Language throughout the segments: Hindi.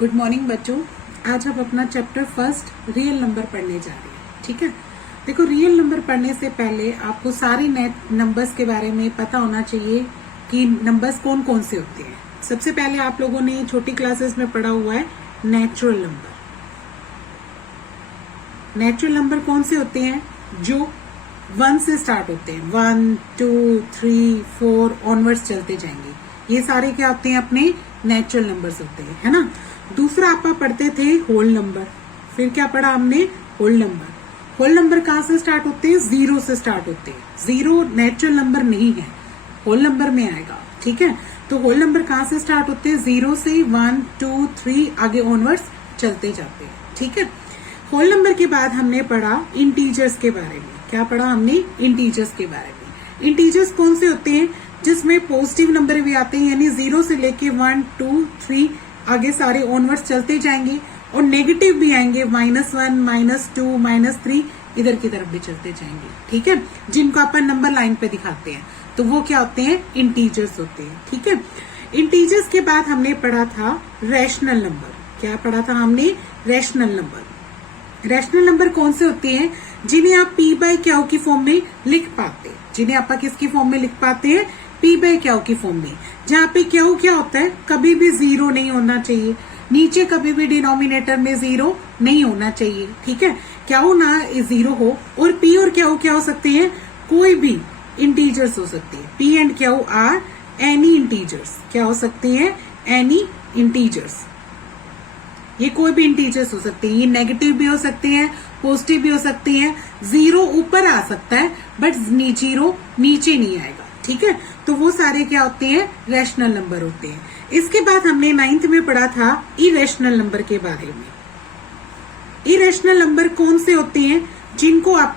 गुड मॉर्निंग बच्चों। आज हम अपना चैप्टर फर्स्ट रियल नंबर पढ़ने जा रहे हैं। ठीक है, देखो रियल नंबर पढ़ने से पहले आपको सारे नंबर्स के बारे में पता होना चाहिए कि नंबर्स कौन कौन से होते हैं। सबसे पहले आप लोगों ने छोटी क्लासेस में पढ़ा हुआ है नेचुरल नंबर। नेचुरल नंबर कौन से होते हैं? जो 1 से स्टार्ट होते हैं, 1, 2, 3, 4 ऑनवर्ड्स चलते जाएंगे। ये सारे क्या होते हैं? अपने नेचुरल नंबर्स होते हैं, है ना। दूसरा आप पढ़ते थे होल नंबर। फिर क्या पढ़ा हमने? Whole number. होल नंबर कहाँ से स्टार्ट होते हैं? 0 से स्टार्ट होते हैं। 0 नेचुरल नंबर नहीं है, होल नंबर में आएगा। ठीक है, तो होल नंबर कहाँ से स्टार्ट होते हैं? 0 से 1, 2, 3 आगे ऑनवर्ड्स चलते जाते हैं। ठीक है, होल नंबर के बाद हमने पढ़ा इंटीजर्स के बारे में। क्या पढ़ा हमने? इंटीजर्स के बारे में। इंटीजर्स कौन से होते हैं? जिसमें पॉजिटिव नंबर भी आते हैं, यानी 0 से लेके 1, 2, 3 आगे सारे ऑनवर्ड्स चलते जाएंगे, और नेगेटिव भी आएंगे, -1, -2, -3 इधर की तरफ भी चलते जाएंगे। ठीक है, जिनको अपन नंबर लाइन पे दिखाते हैं, तो वो क्या होते हैं? इंटीजर्स होते हैं। ठीक है, इंटीजर्स के बाद हमने पढ़ा था रैशनल नंबर। क्या पढ़ा था हमने? Rational number. रैशनल नंबर कौन से होते हैं? जिन्हें आप p/q की फॉर्म में लिख पाते हैं। जिन्हें आप किसकी फॉर्म में लिख पाते हैं? p/q की फॉर्म में। जहाँ पे q क्या होता है? कभी भी 0 नहीं होना चाहिए, नीचे कभी भी डिनोमिनेटर में 0 नहीं होना चाहिए। ठीक है, q ना 0 हो, और p और q क्या हो सकते हैं? कोई भी इंटीजर्स हो सकते हैं। p and q are any integers. क्या हो सकते हैं? Any integers. ये कोई भी इंटीजर्स हो सकते हैं। ये नेगेटिव भी हो सकते हैं, पॉजिटिव भी हो सकते हैं। 0 ऊपर आ सकता है, बट 0 नीचे नहीं आएगा। ठीक है, तो वो सारे क्या होते हैं? रैशनल नंबर होते हैं। इसके बाद हमने 9th में पढ़ा था इरेशनल नंबर के बारे में। इरेशनल नंबर कौन से होते हैं? जिनको आप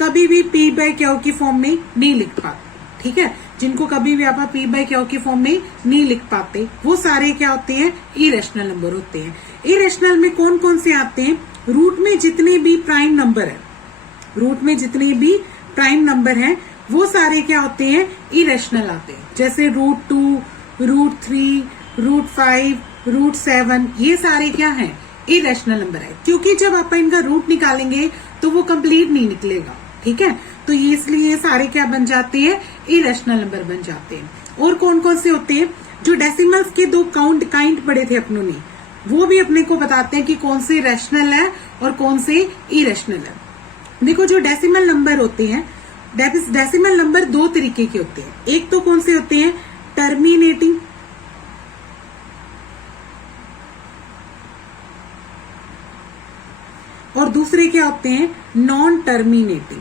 कभी भी p/q की फॉर्म में नहीं लिख पाते। ठीक है, जिनको कभी भी आप p/q की फॉर्म में नहीं लिख पाते, वो सारे क्या होते हैं? इरेशनल नंबर होते हैं। इरेशनल में कौन कौन से आते हैं? रूट में जितने भी प्राइम नंबर है, रूट में जितने भी प्राइम नंबर हैं, वो सारे क्या होते हैं? इरेशनल आते हैं। जैसे √2, √3, √5, √7, ये सारे क्या हैं? इरेशनल नंबर है। क्योंकि जब आप इनका रूट निकालेंगे तो वो कंप्लीट नहीं निकलेगा। ठीक है, तो ये इसलिए ये सारे क्या बन जाते हैं? इरेशनल नंबर बन जाते हैं। और कौन कौन से होते हैं? जो डेसिमल्स के 2 काइंड पढ़े थे अपनों ने, वो भी अपने को बताते हैं कि कौन से रैशनल है और कौन से इरेशनल है। देखो, जो डेसिमल नंबर होते हैं, डेसिमल नंबर 2 तरीके के होते हैं। एक तो कौन से होते हैं? टर्मिनेटिंग, और दूसरे क्या होते हैं? Non terminating.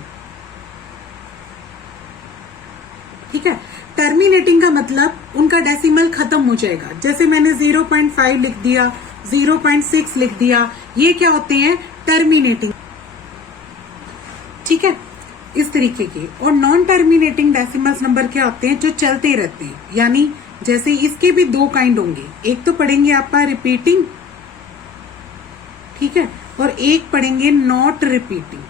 ठीक है, टर्मिनेटिंग का मतलब उनका डेसिमल खत्म हो जाएगा। जैसे मैंने 0.5 लिख दिया, 0.6 लिख दिया, ये क्या होते हैं? टर्मिनेटिंग। ठीक है, इस तरीके के। और नॉन टर्मिनेटिंग डेसिमल्स नंबर क्या होते हैं? जो चलते रहते हैं। यानी जैसे इसके भी 2 काइंड होंगे। एक तो पढ़ेंगे आपका रिपीटिंग, ठीक है, और एक पढ़ेंगे नॉट रिपीटिंग।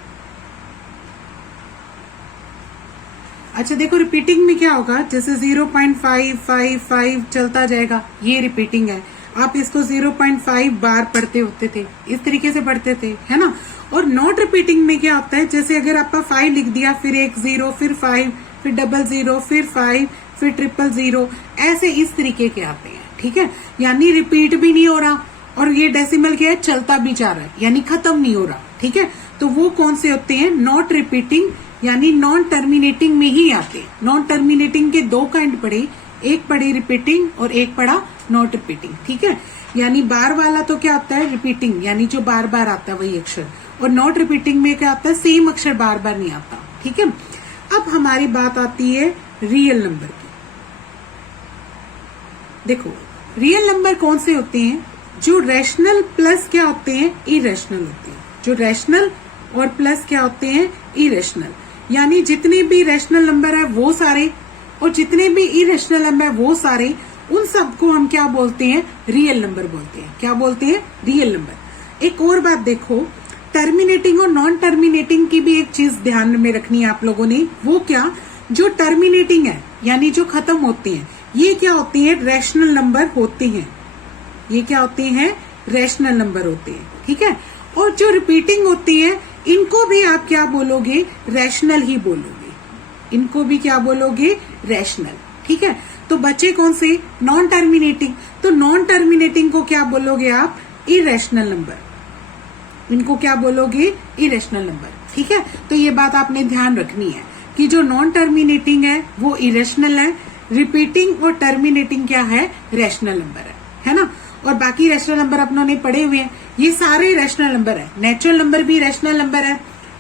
अच्छा देखो, रिपीटिंग में क्या होगा? जैसे 0.555 चलता जाएगा, ये रिपीटिंग है। आप इसको 0.5 बार पढ़ते होते थे, इस तरीके से पढ़ते थे, है ना। और नॉट रिपीटिंग में क्या होता है? जैसे अगर आपका 5 लिख दिया, फिर 1 0, फिर 5, फिर 00, फिर 5, फिर 000, ऐसे इस तरीके के आते हैं। ठीक है, यानी रिपीट भी नहीं हो रहा, और ये डेसिमल क्या है? चलता भी जा रहा है, यानी खत्म नहीं हो रहा। ठीक है, तो वो कौन से होते हैं? नॉट रिपीटिंग, यानी नॉन टर्मिनेटिंग में ही आते हैं। नॉन टर्मिनेटिंग के 2 काइंड पढ़े, एक पढ़े रिपीटिंग और एक पढ़ा नॉट रिपीटिंग। ठीक है, यानी बार वाला तो क्या होता है? रिपीटिंग, यानी जो बार बार आता है वही अक्षर। और नॉट रिपीटिंग में क्या आता है? सेम अक्षर बार बार नहीं आता। ठीक है, अब हमारी बात आती है रियल नंबर की। देखो, रियल नंबर कौन से होते हैं? जो रैशनल प्लस क्या होते हैं? इरेशनल होते हैं। जो रैशनल और प्लस क्या होते हैं? इरेशनल। यानी जितने भी रैशनल नंबर है वो सारे, और जितने भी इरेशनल नंबर है वो सारे, उन सबको हम क्या बोलते हैं? रियल नंबर बोलते हैं। क्या बोलते हैं? Real number. एक और बात देखो, टर्मिनेटिंग और नॉन टर्मिनेटिंग की भी एक चीज ध्यान में रखनी है आप लोगों ने। वो क्या? जो टर्मिनेटिंग है, यानी जो खत्म होते हैं, ये क्या होते हैं? रैशनल नंबर होते हैं। ये क्या होते हैं? रैशनल नंबर होते हैं, ठीक है। और जो रिपीटिंग होती है इनको भी आप क्या बोलोगे, रैशनल ही बोलोगे, इनको भी क्या बोलोगे, रैशनल, ठीक है। तो बचे कौन से, नॉन टर्मिनेटिंग, तो नॉन टर्मिनेटिंग को क्या बोलोगे आप, इरेशनल नंबर, इनको क्या बोलोगे, इरेशनल नंबर, ठीक है। तो ये बात आपने ध्यान रखनी है कि जो नॉन टर्मिनेटिंग है वो इरेशनल है, रिपीटिंग और टर्मिनेटिंग क्या है, रैशनल नंबर है ना। और बाकी रैशनल नंबर अपनों ने पढ़े हुए हैं, ये सारे रैशनल नंबर है। नेचुरल नंबर भी रैशनल नंबर है,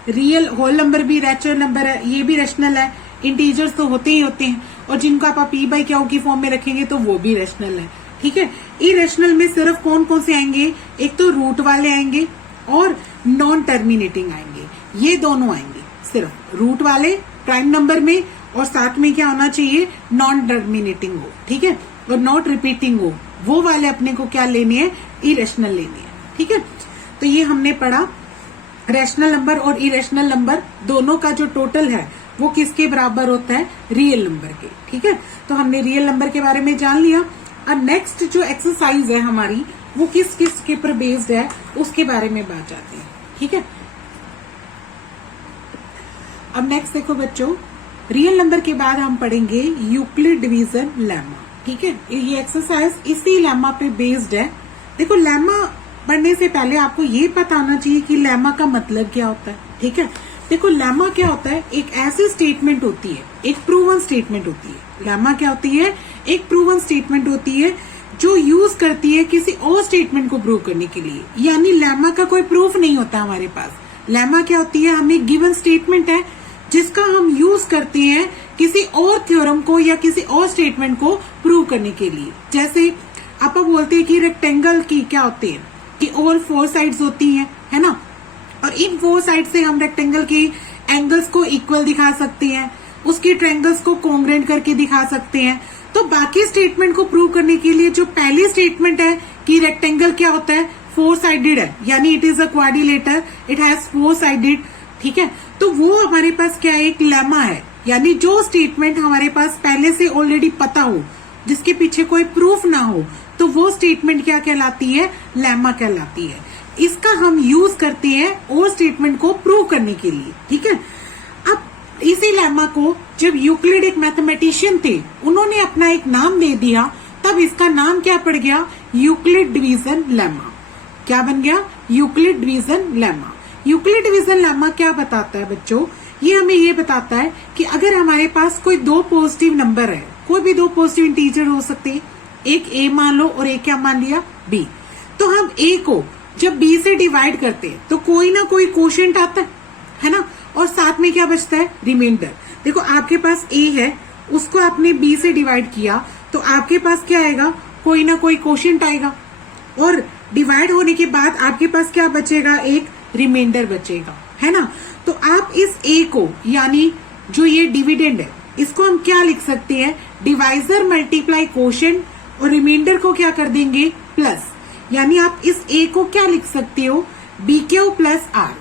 रियल होल नंबर भी रैशनल नंबर है, ये भी रैशनल है। इंटीजर्स तो होते ही होते हैं, और जिनको आप पी बाई क्यू की फॉर्म में रखेंगे तो वो भी रैशनल है, ठीक है। इरेशनल में सिर्फ कौन कौन से आएंगे, एक तो रूट वाले आएंगे और नॉन टर्मिनेटिंग आएंगे, ये दोनों आएंगे, सिर्फ रूट वाले प्राइम नंबर में, और साथ में क्या होना चाहिए, नॉन टर्मिनेटिंग हो, ठीक है, और नॉट रिपीटिंग हो, वो वाले अपने को क्या लेने हैं, इरेशनल लेने हैं, ठीक है। तो ये हमने पढ़ा रैशनल नंबर और इरेशनल नंबर दोनों का जो टोटल है वो किसके बराबर होता है, रियल नंबर के, ठीक है। तो हमने रियल नंबर के बारे में जान लिया। अब नेक्स्ट जो एक्सरसाइज है हमारी वो किस किस के पर बेस्ड है उसके बारे में बात जाते हैं, ठीक है। अब नेक्स्ट देखो बच्चों, रियल नंबर के बाद हम पढ़ेंगे यूक्लिड डिवीजन लेमा, ठीक है। ये एक्सरसाइज इसी लेमा पे बेस्ड है। देखो लेमा पढ़ने से पहले आपको ये पता होना चाहिए कि लेमा का मतलब क्या होता है, ठीक है। देखो लेमा क्या होता है, एक ऐसी स्टेटमेंट होती है, एक प्रूवन स्टेटमेंट होती है। लेमा क्या होती है, एक प्रूवन स्टेटमेंट होती है जो यूज करती है किसी और स्टेटमेंट को प्रूव करने के लिए। यानी लेमा का कोई प्रूफ नहीं होता हमारे पास। लेमा क्या होती है, हमें गिवन स्टेटमेंट है जिसका हम यूज करते हैं किसी और थ्योरम को या किसी और स्टेटमेंट को प्रूव करने के लिए। जैसे आप बोलते हैं कि रेक्टेंगल की क्या होते हैं, कि ऑल 4 साइड्स होती हैं, है ना, और इन 4 साइड से हम रेक्टेंगल के एंगल्स को इक्वल दिखा सकते हैं, उसके ट्रायंगल्स को कॉन्ग्रुएंट करके दिखा सकते हैं। तो बाकी स्टेटमेंट को प्रूव करने के लिए जो पहली स्टेटमेंट है कि रेक्टेंगल क्या होता है, 4 साइडेड है, यानी it is a quadrilateral, it has 4 sided, ठीक है। तो वो हमारे पास क्या है, एक लेमा है। यानी जो स्टेटमेंट हमारे पास पहले से ऑलरेडी पता हो, जिसके पीछे कोई प्रूफ ना हो, तो वो स्टेटमेंट क्या कहलाती है, लेमा कहलाती है। इसका हम यूज करते हैं और स्टेटमेंट को प्रूव करने के लिए, ठीक है। अब इसी लेमा को जब यूक्लिड एक मैथमेटिशियन थे, उन्होंने अपना एक नाम दे दिया, तब इसका नाम क्या पड़ गया, यूक्लिड डिवीजन लेमा। क्या बन गया, Euclid division lemma. Euclid division lemma क्या बताता है बच्चों, ये हमें ये बताता है कि अगर हमारे पास कोई 2 पॉजिटिव नंबर है, कोई भी 2 पॉजिटिव इंटीजर हो सकते हैं, एक ए मान लो और एक क्या मान लिया, बी, तो हम ए को जब बी से डिवाइड करते हैं तो कोई ना कोई कोशेंट आता है ना, और साथ में क्या बचता है, रिमाइंडर। देखो आपके पास ए है, उसको आपने बी से डिवाइड किया तो आपके पास क्या आएगा, कोई ना कोई कोशेंट आएगा, और डिवाइड होने के बाद आपके पास क्या बचेगा, एक रिमाइंडर बचेगा, है ना। तो आप इस ए को, यानी जो ये डिविडेंड है, इसको हम क्या लिख सकते हैं, डिवाइजर मल्टीप्लाई कोशेंट, और रिमाइंडर को क्या कर देंगे, प्लस। यानी आप इस ए को क्या लिख सकते हो, बी क्यू प्लस आर।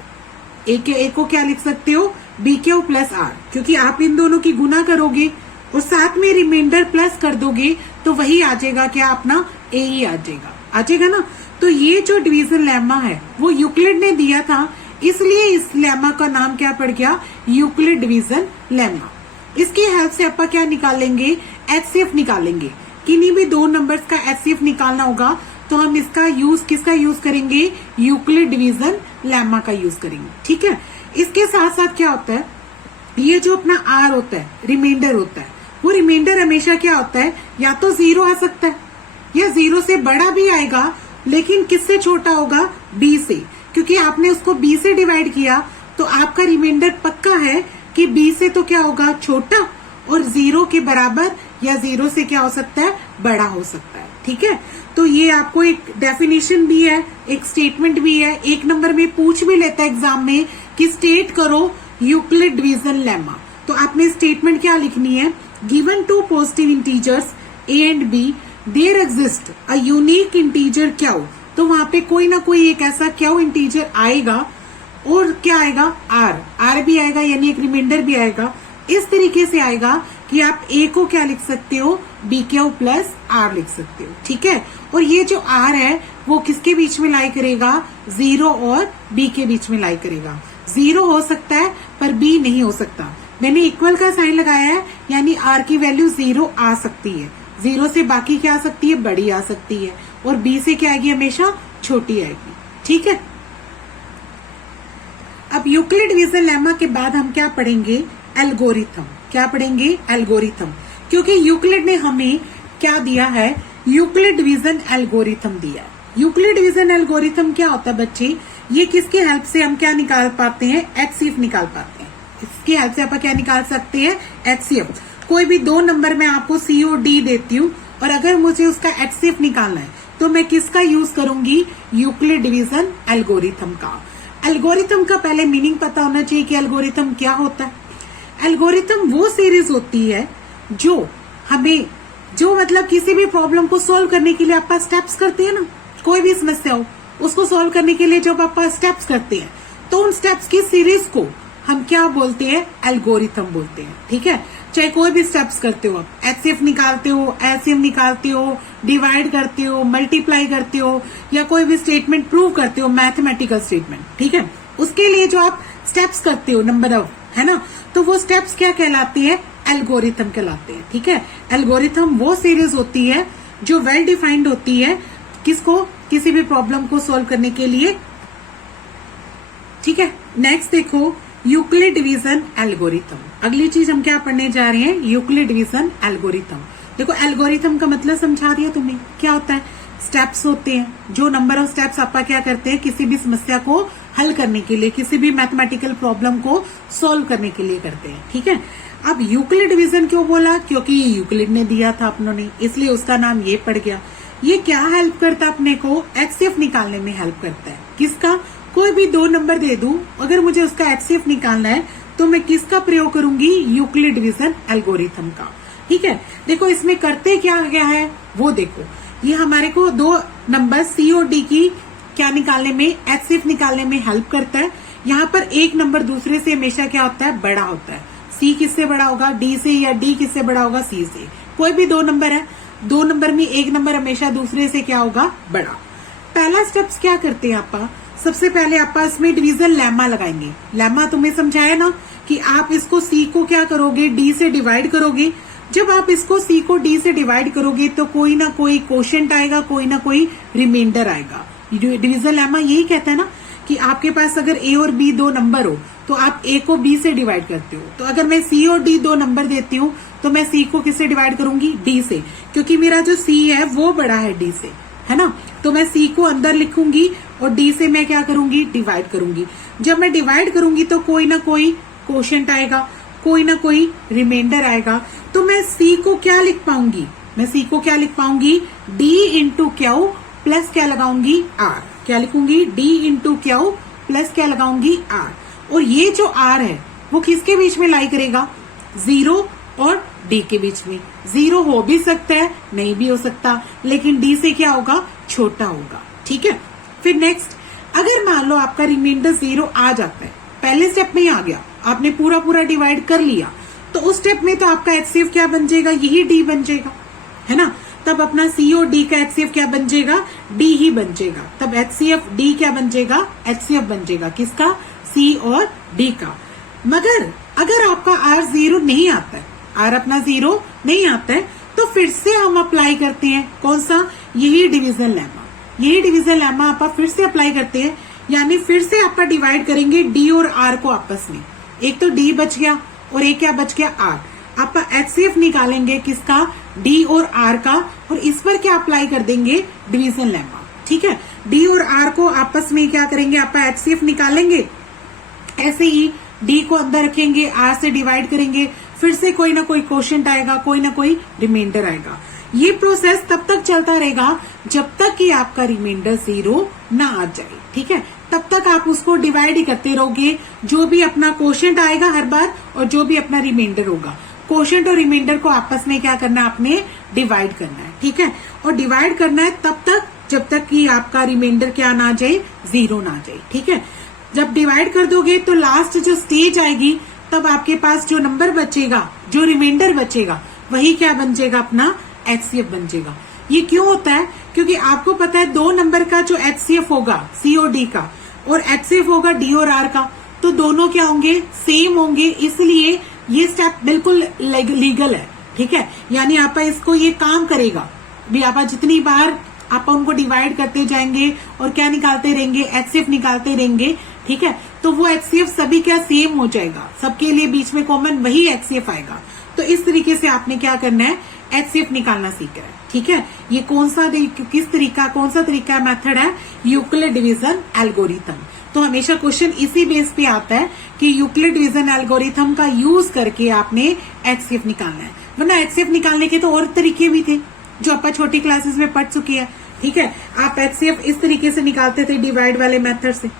ए को क्या लिख सकते हो, बी क्यू प्लस आर, क्योंकि आप इन दोनों की गुना करोगे और साथ में रिमाइंडर प्लस कर दोगे तो वही आ जाएगा, क्या अपना ए ही आ जाएगा ना। तो ये जो डिवीजन लेमा है वो यूक्लिड ने दिया था, इसलिए इस लेमा का नाम क्या पड़ गया, यूक्लिड डिवीजन लेमा। इसकी हेल्प से आप क्या निकालेंगे, एचसीएफ निकालेंगे। किन्हीं भी 2 नंबर्स का एचसीएफ निकालना होगा तो हम इसका यूज किसका यूज करेंगे, यूक्लिड डिवीजन लेमा का यूज करेंगे, ठीक है। इसके साथ साथ क्या होता है, ये जो अपना आर होता है, रिमाइंडर होता है, वो रिमाइंडर हमेशा क्या होता है, या तो 0 आ सकता है या 0 से बड़ा भी आएगा, लेकिन किससे छोटा होगा, बी से, क्योंकि आपने उसको बी से डिवाइड किया तो आपका रिमाइंडर पक्का है कि बी से तो क्या होगा, छोटा, और 0 के बराबर या 0 से क्या हो सकता है, बड़ा हो सकता है, ठीक है। तो ये आपको एक डेफिनेशन भी है, एक स्टेटमेंट भी है, 1 नंबर में पूछ भी लेता है एग्जाम में कि स्टेट करो यूक्लिड डिवीजन लेमा। तो आपने स्टेटमेंट क्या लिखनी है, given 2 positive integers A and B, there exist a unique integer Q. तो वहां पे कोई ना कोई एक ऐसा क्यू इंटीजर आएगा, और क्या आएगा, आर भी आएगा, यानी एक रिमाइंडर भी आएगा। इस तरीके से आएगा कि आप ए को क्या लिख सकते हो, बी क्यू प्लस आर लिख सकते हो, ठीक है। और ये जो आर है वो किसके बीच में लाई करेगा, 0 और बी के बीच में लाई करेगा। 0 हो सकता है पर बी नहीं हो सकता। मैंने इक्वल का साइन लगाया है, यानी आर की वैल्यू 0 आ सकती है। 0 से बाकी क्या आ सकती है, बड़ी आ सकती है, और बी से क्या आएगी, हमेशा छोटी आएगी, ठीक है। अब यूक्लिड डिवीजन लेमा के बाद हम क्या पढ़ेंगे, एल्गोरिथम। क्या पढ़ेंगे, एल्गोरिथम, क्योंकि यूक्लिड ने हमें क्या दिया है, यूक्लिड डिवीजन एल्गोरिथम दिया है। यूक्लिड डिवीजन एल्गोरिथम क्या होता है बच्चे, ये किसके हेल्प से हम क्या निकाल पाते हैं, एचसीएफ निकाल पाते हैं। इसकी हेल्प से आप क्या निकाल सकते हैं, एचसीएफ। कोई भी 2 नंबर में आपको सी और डी देती हूँ, और अगर मुझे उसका एचसीएफ निकालना है तो मैं किसका यूज करूंगी, यूक्लिड डिवीजन एल्गोरिथम का। एल्गोरिथम का पहले मीनिंग पता होना चाहिए कि एल्गोरिथम क्या होता है। एल्गोरिथम वो सीरीज होती है जो हमें, जो मतलब किसी भी प्रॉब्लम को सॉल्व करने के लिए आप स्टेप्स करते हैं ना, कोई भी समस्या हो उसको सॉल्व करने के लिए जब आप स्टेप्स करते हैं तो उन स्टेप्स की सीरीज को हम क्या बोलते हैं, एल्गोरिथम बोलते हैं, ठीक है। चाहे कोई भी स्टेप्स करते हो, आप एचसीएफ निकालते हो, एलसीएम निकालते हो, डिवाइड करते हो, मल्टीप्लाई करते हो, या कोई भी स्टेटमेंट प्रूव करते हो, मैथमेटिकल स्टेटमेंट, ठीक है, उसके लिए जो आप स्टेप्स करते हो नंबर ऑफ, है ना, तो वो स्टेप्स क्या कहलाते हैं, एल्गोरिथम कहलाते हैं, ठीक है। एल्गोरिथम वो सीरीज होती है जो वेल डिफाइंड होती है, किसको, किसी भी प्रॉब्लम को सॉल्व करने के लिए, ठीक है। नेक्स्ट देखो, यूक्लिड डिवीजन एल्गोरिथम। अगली चीज हम क्या पढ़ने जा रहे हैं, यूक्लिड डिवीजन एल्गोरिथम। देखो एल्गोरिथम का मतलब समझा दिया तुम्हें, क्या होता है, स्टेप्स होते हैं, जो नंबर ऑफ स्टेप्स आप क्या करते हैं किसी भी समस्या को हल करने के लिए, किसी भी मैथमेटिकल प्रॉब्लम को सॉल्व करने के लिए करते हैं, ठीक है। अब यूक्लिड डिवीजन क्यों बोला, क्योंकि ये यूक्लिड ने दिया था अपनों ने, इसलिए उसका नाम ये पड़ गया। ये क्या हेल्प करता है अपने को, एचसीएफ निकालने में हेल्प करता है। किसका, कोई भी 2 नंबर दे दूं, अगर मुझे उसका एचसीएफ निकालना है तो मैं किसका प्रयोग करूंगी, यूक्लिड डिवीजन एल्गोरिथम का, ठीक है। देखो इसमें करते क्या गया है वो देखो, ये हमारे को 2 नंबर सी और डी की क्या निकालने में, एचसीएफ निकालने में हेल्प करता है। यहाँ पर एक नंबर दूसरे से हमेशा क्या होता है, बड़ा होता है। सी किससे बड़ा होगा, डी से, या डी किससे बड़ा होगा, सी से। कोई भी 2 नंबर है, 2 नंबर में एक नंबर हमेशा दूसरे से क्या होगा, बड़ा। पहला स्टेप्स क्या करते हैं आपा, सबसे पहले आप इसमें डिवीजन लेमा लगाएंगे। लेमा तुम्हें समझाया ना कि आप इसको सी को क्या करोगे, डी से डिवाइड करोगे। जब आप इसको सी को डी से डिवाइड करोगे तो कोई ना कोई कोशेंट आएगा, कोई ना कोई रिमाइंडर आएगा। डिवीजन लेमा यही कहता है ना कि आपके पास अगर ए और बी 2 नंबर हो तो आप ए को बी से डिवाइड करते हो। तो अगर मैं सी और डी 2 नंबर देती हूँ तो मैं सी को किससे डिवाइड करूंगी, डी से, क्योंकि मेरा जो सी है वो बड़ा है डी से, है ना। तो मैं सी को अंदर लिखूंगी और डी से मैं क्या करूंगी, डिवाइड करूंगी। जब मैं डिवाइड करूंगी तो कोई ना कोई कोशेंट आएगा, कोई ना कोई रिमाइंडर आएगा। तो मैं सी को क्या लिख पाऊंगी, मैं सी को क्या लिख पाऊंगी, डी इंटू क्यू प्लस क्या लगाऊंगी, आर। क्या लिखूंगी, डी इंटू क्यू प्लस क्या लगाऊंगी, आर। और ये जो आर है वो किसके बीच में लाई करेगा, 0 और डी के बीच में। 0 हो भी सकता है, नहीं भी हो सकता, लेकिन डी से क्या होगा, छोटा होगा, ठीक है। फिर नेक्स्ट, अगर मान लो आपका रिमाइंडर 0 आ जाता है, पहले स्टेप में ही आ गया, आपने पूरा डिवाइड कर लिया, तो उस स्टेप में तो आपका एचसीएफ क्या बन जाएगा, यही डी बन जाएगा, है ना। तब अपना सी और डी का एचसीएफ क्या बन जाएगा, डी ही बन जाएगा। तब एचसीएफ डी क्या बन जाएगा, एचसीएफ बन जाएगा, किसका, सी और डी का। मगर अगर आपका आर 0 नहीं आता है, आर अपना 0 नहीं आता है, तो फिर से हम अप्लाई करते हैं, कौन सा, यही डिवीजन लेमा। यही डिवीजन लेमा आप फिर से अप्लाई करते हैं, यानी फिर से आप डिवाइड करेंगे डी और आर को आपस में। एक तो डी बच गया और एक क्या बच गया, आर। आप एचसीएफ निकालेंगे किसका, डी और आर का, और इस पर क्या अप्लाई कर देंगे, डिवीजन लेमा, ठीक है। डी और आर को आपस में क्या करेंगे, आप एचसीएफ निकालेंगे, ऐसे ही डी को अंदर रखेंगे, आर से डिवाइड करेंगे, फिर से कोई ना कोई क्वोशिएंट आएगा, कोई ना कोई रिमाइंडर आएगा। ये प्रोसेस तब तक चलता रहेगा जब तक कि आपका रिमाइंडर 0 ना आ जाए, ठीक है। तब तक आप उसको डिवाइड ही करते रहोगे, जो भी अपना क्वोशिएंट आएगा हर बार और जो भी अपना रिमाइंडर होगा, क्वोशिएंट और रिमाइंडर को आपस में क्या करना है, आपने डिवाइड करना है, ठीक है। और डिवाइड करना है तब तक जब तक कि आपका रिमाइंडर क्या ना आ जाए, 0 ना आ जाए, ठीक है। जब डिवाइड कर दोगे तो लास्ट जो स्टेज आएगी तब आपके पास जो नंबर बचेगा, जो रिमाइंडर बचेगा, वही क्या बन जाएगा, अपना एचसीएफ बन जाएगा। ये क्यों होता है? क्योंकि आपको पता है 2 नंबर का जो एचसीएफ होगा सीओडी का और एचसीएफ होगा डी और आर का, तो दोनों क्या होंगे, सेम होंगे, इसलिए ये स्टेप बिल्कुल लीगल है। ठीक है, यानी आप इसको ये काम करेगा भी, आप जितनी बार आप उनको डिवाइड करते जाएंगे और क्या निकालते रहेंगे, एचसीएफ निकालते रहेंगे। ठीक है, तो वो एचसीएफ सभी क्या सेम हो जाएगा, सबके लिए बीच में कॉमन वही एचसीएफ आएगा। तो इस तरीके से आपने क्या करना है, एचसीएफ निकालना सीखना है। ठीक है, ये कौन सा तरीका मेथड है, यूक्लिड डिवीजन एल्गोरिथम। तो हमेशा क्वेश्चन इसी बेस पे आता है कि यूक्लिड डिवीजन एल्गोरिथम का यूज करके आपने एचसीएफ निकालना है, वरना एचसीएफ निकालने के तो और तरीके भी थे जो आप छोटी क्लासेस में पढ़ चुकी है। ठीक है, आप एचसीएफ इस तरीके से निकालते थे, डिवाइड वाले मेथड से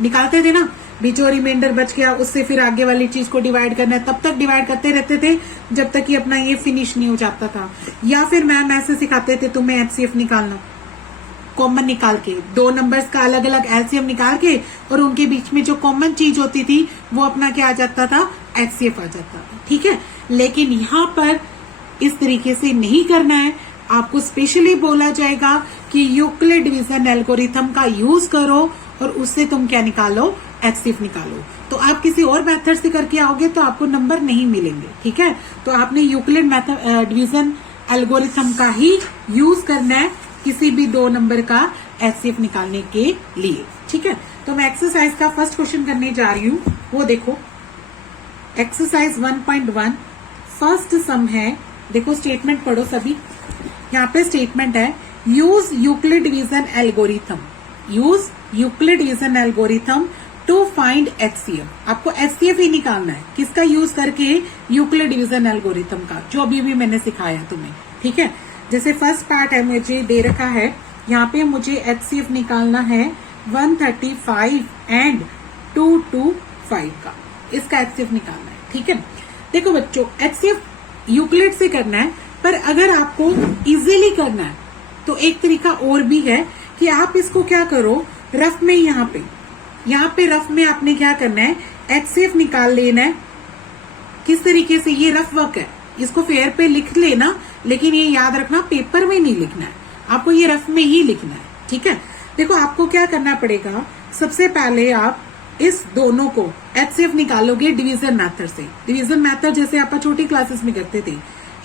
निकालते थे ना, भी जो रिमाइंडर बच गया उससे फिर आगे वाली चीज को डिवाइड करना है, तब तक डिवाइड करते रहते थे जब तक कि अपना ये फिनिश नहीं हो जाता था। या फिर मैम ऐसे सिखाते थे तुम्हें एचसीएफ निकालना, कॉमन निकाल के 2 नंबर्स का अलग अलग एलसीएम निकाल के और उनके बीच में जो कॉमन चीज होती थी वो अपना क्या आ जाता था, एचसीएफ आ जाता था। ठीक है, लेकिन यहाँ पर इस तरीके से नहीं करना है, आपको स्पेशली बोला जाएगा कि यूक्लिड डिवीजन एल्गोरिथम का यूज करो और उससे तुम क्या निकालो, एचसीएफ निकालो। तो आप किसी और मेथड से करके आओगे तो आपको नंबर नहीं मिलेंगे। ठीक है, तो आपने यूक्लिड मेथड डिवीजन एल्गोरिथम का ही यूज करना है किसी भी 2 नंबर का एचसीएफ निकालने के लिए। ठीक है, तो मैं एक्सरसाइज का फर्स्ट क्वेश्चन करने जा रही हूँ, वो देखो एक्सरसाइज 1.1 फर्स्ट सम है। देखो स्टेटमेंट पढ़ो सभी, यहाँ पे स्टेटमेंट है use Euclid division algorithm, use Euclid division algorithm to find HCF. आपको एचसीएफ ही निकालना है, किसका यूज करके, यूक्लिड डिवीजन एल्गोरिथम का, जो अभी भी मैंने सिखाया तुम्हें। ठीक है, जैसे फर्स्ट पार्ट है मुझे दे रखा है, यहाँ पे मुझे एचसीएफ निकालना है 135 एंड 225 का, इसका एचसीएफ निकालना है। ठीक है, देखो बच्चों एचसीएफ यूक्लिड से करना है, पर अगर आपको इजीली करना है तो एक तरीका और भी है कि आप इसको क्या करो, रफ में यहाँ पे रफ में आपने क्या करना है, एचसीएफ निकाल लेना है। किस तरीके से, ये रफ वर्क है, इसको फेयर पे लिख लेना, लेकिन ये याद रखना पेपर में नहीं लिखना है, आपको ये रफ में ही लिखना है। ठीक है, देखो आपको क्या करना पड़ेगा, सबसे पहले आप इस दोनों को एचसीएफ निकालोगे डिवीजन मेथड से। डिवीजन मेथड जैसे आप छोटी क्लासेस में करते थे,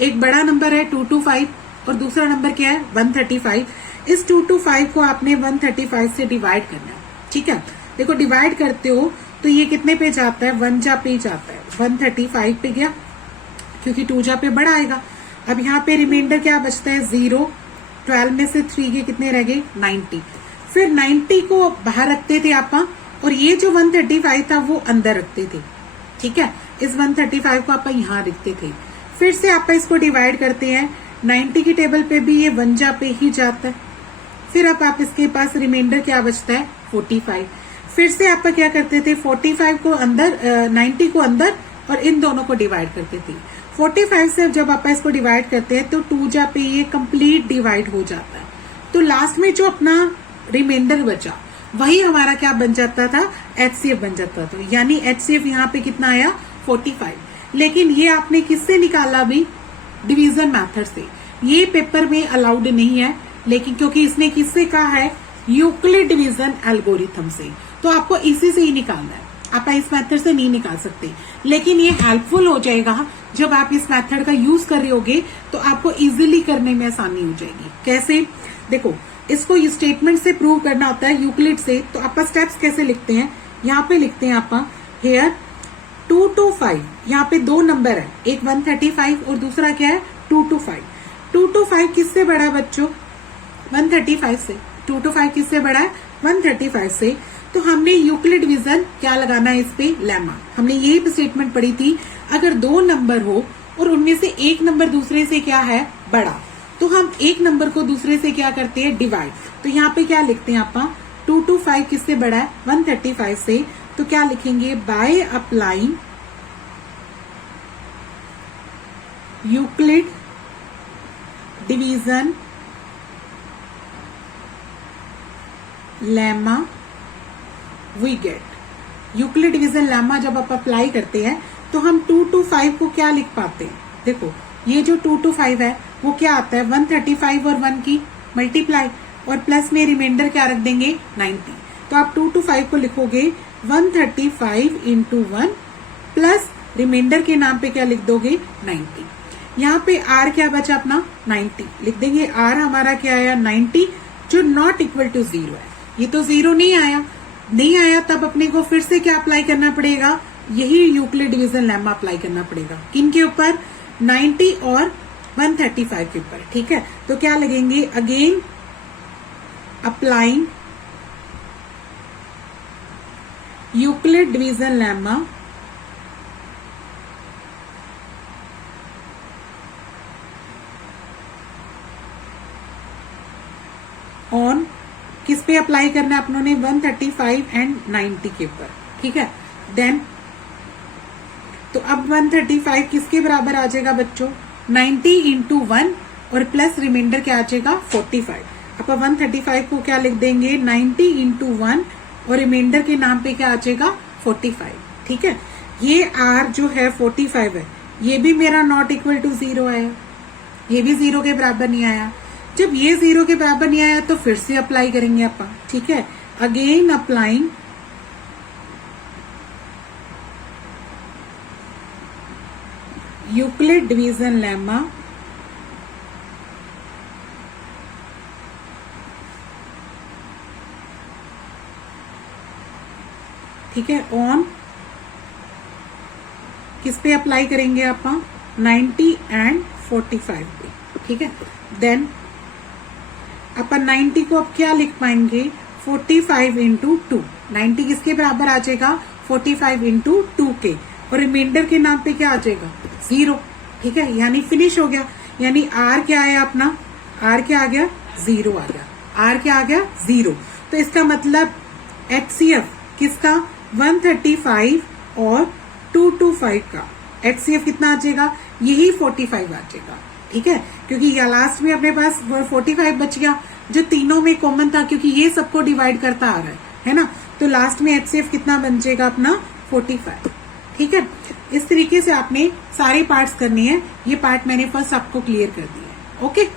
एक बड़ा नंबर है 225 और दूसरा नंबर क्या है 135। इस 225 को आपने 135 से डिवाइड करना है। ठीक है, देखो डिवाइड करते हो तो ये कितने पे जाता है, 1 जा पे जाता है, 135 पे गया क्योंकि 2 जा पे बड़ा आएगा। अब यहाँ पे रिमाइंडर क्या बचता है 0, 12 में से 3 के कितने रह गए 90। फिर 90 को बाहर रखते थे आप, और ये जो 135 था वो अंदर रखते थे। ठीक है, इस 135 को आप यहाँ लिखते थे। फिर से आप इसको डिवाइड करते हैं, 90 की टेबल पे भी ये 1 जा पे ही जाता है। फिर अब आप इसके पास रिमाइंडर क्या बचता है 45। फिर से आप क्या करते थे, 45 को अंदर 90 को अंदर और इन दोनों को डिवाइड करते थे। 45 से जब आप इसको डिवाइड करते हैं तो 2 जा पे ये कंप्लीट डिवाइड हो जाता है। तो लास्ट में जो अपना रिमाइंडर बचा वही हमारा क्या बन जाता था, एचसीएफ बन जाता था। यानी एचसीएफ यहाँ पे कितना आया 45। लेकिन ये आपने किससे निकाला भी, डिवीजन मेथड से। ये पेपर में अलाउड नहीं है, लेकिन क्योंकि इसने किससे कहा है, यूक्लिड डिवीजन एल्गोरिथम से, तो आपको इसी से ही निकालना है। आप इस मेथड से नहीं निकाल सकते, लेकिन ये हेल्पफुल हो जाएगा जब आप इस मेथड का यूज कर रहे होगे तो आपको इजीली करने में आसानी हो जाएगी। कैसे, देखो इसको स्टेटमेंट से प्रूव करना होता है यूक्लिड से, तो आप स्टेप्स कैसे लिखते हैं, यहाँ पे लिखते हैं आप हेयर 2 to 5। यहाँ पे 2 नंबर है, एक 135 और दूसरा क्या है 2 to 5। 2 to 5 किससे बड़ा है बच्चों, 135 से। 2 to 5 किससे बड़ा है 135 से। तो हमने यूक्लिड डिवीजन क्या लगाना है इस पे, लेमा। हमने यही स्टेटमेंट पढ़ी थी, अगर 2 नंबर हो और उनमें से एक नंबर दूसरे से क्या है बड़ा, तो हम एक नंबर को दूसरे से क्या करते हैं डिवाइड। तो यहाँ पे क्या लिखते हैं आप, 2 to 5 किससे बड़ा है 135 से, तो क्या लिखेंगे, by applying Euclid division lemma we get. Euclid division lemma जब आप अप्लाई करते हैं तो हम 2 to 5 को क्या लिख पाते हैं? देखो ये जो 2 to 5 है वो क्या आता है, 135 और 1 की मल्टीप्लाई, और प्लस में रिमाइंडर क्या रख देंगे, 90। तो आप 2 to 5 को लिखोगे 135 into 1 प्लस रिमाइंडर के नाम पे क्या लिख दोगे, 90। यहाँ पे r क्या बचा अपना, 90 लिख देंगे। r हमारा क्या आया, 90, जो नॉट इक्वल टू 0 है। ये तो 0 नहीं आया, तब अपने को फिर से क्या अप्लाई करना पड़ेगा, यही यूक्लिड डिवीजन लेमा अप्लाई करना पड़ेगा। किन के ऊपर, 90 और 135 के ऊपर। ठीक है, तो क्या लगेंगे, again applying Euclid division lemma on, किस पे अप्लाई करना है अपनों ने, 135 एंड 90 के ऊपर। ठीक है, देन तो अब 135 किसके बराबर आ जाएगा बच्चों, 90 इंटू 1 और प्लस रिमाइंडर क्या आ जाएगा, 45। अब 135 को क्या लिख देंगे, 90 इंटू 1 और रिमाइंडर के नाम पे क्या आ जाएगा, 45। ठीक है, ये r जो है 45 है, ये भी मेरा नॉट इक्वल टू 0 है, ये भी 0 के बराबर नहीं आया। जब ये 0 के बराबर नहीं आया तो फिर से अप्लाई करेंगे अपन। ठीक है, again applying Euclid division lemma ठीक है, ऑन किस पे अप्लाई करेंगे अपन, 90 एंड 45 पे। ठीक है, देन अपन 90 को अब क्या लिख पाएंगे, 45 इंटू 2। 90 किसके बराबर आ जाएगा, 45 इंटू 2 के, और रिमाइंडर के नाम पे क्या आ जाएगा, 0। ठीक है, यानी फिनिश हो गया। यानी r क्या आया अपना, r क्या आ गया, 0 आ गया। r क्या आ गया, 0। तो इसका मतलब HCF किसका, 135 और 225 का HCF कितना आ जाएगा, यही 45 आ जाएगा। ठीक है, क्योंकि या लास्ट में अपने पास 45 बच गया जो तीनों में कॉमन था, क्योंकि ये सबको डिवाइड करता आ रहा है ना। तो लास्ट में HCF कितना बन जाएगा अपना, 45। ठीक है, इस तरीके से आपने सारे पार्ट्स करने हैं। ये पार्ट मैंने फर्स्ट आपको क्लियर कर दिया है। ओके।